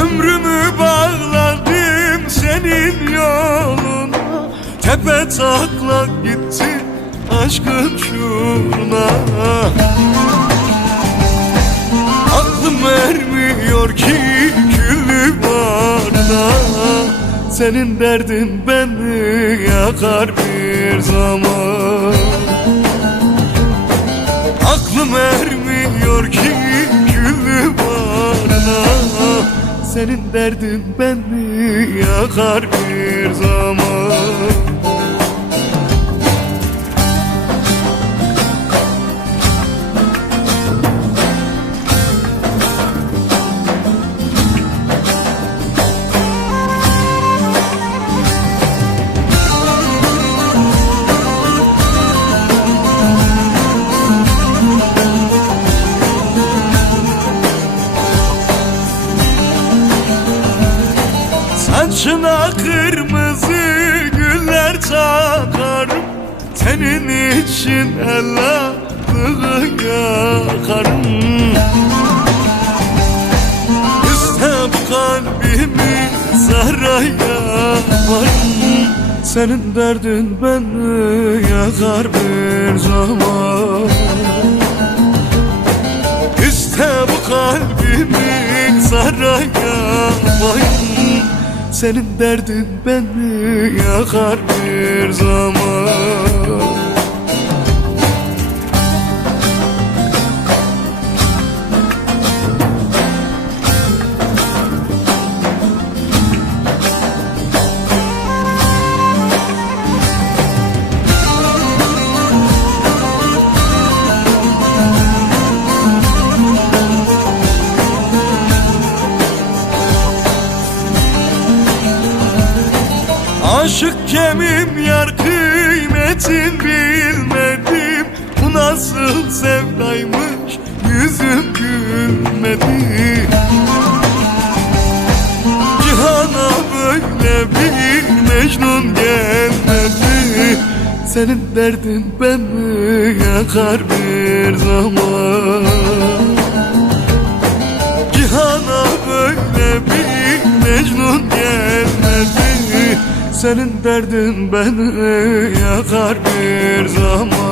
Ömrümü bağladım senin yoluna, tepe taklak gitti aşkın şuuruna. Aklım ermiyor ki küllü varına, senin derdin beni yakar bir zaman. Aklım ermiyor ki küllü varına, senin derdin beni yakar bir zaman. Saçına kırmızı güller takarım, senin için Allah'ı yakarım. İste bu kalbimi saraya varım, senin derdin beni yakar bir zaman. İste bu kalbimi saraya varım, senin derdin beni yakar bir zaman. Aşık kemim yar kıymetin bilmedim, bu nasıl sevdaymış yüzüm gülmedi. Cihana böyle bir Mecnun gelmedi, senin derdin beni yakar bir zaman. Cihana böyle bir Mecnun gelmedi, senin derdin beni yakar bir zaman.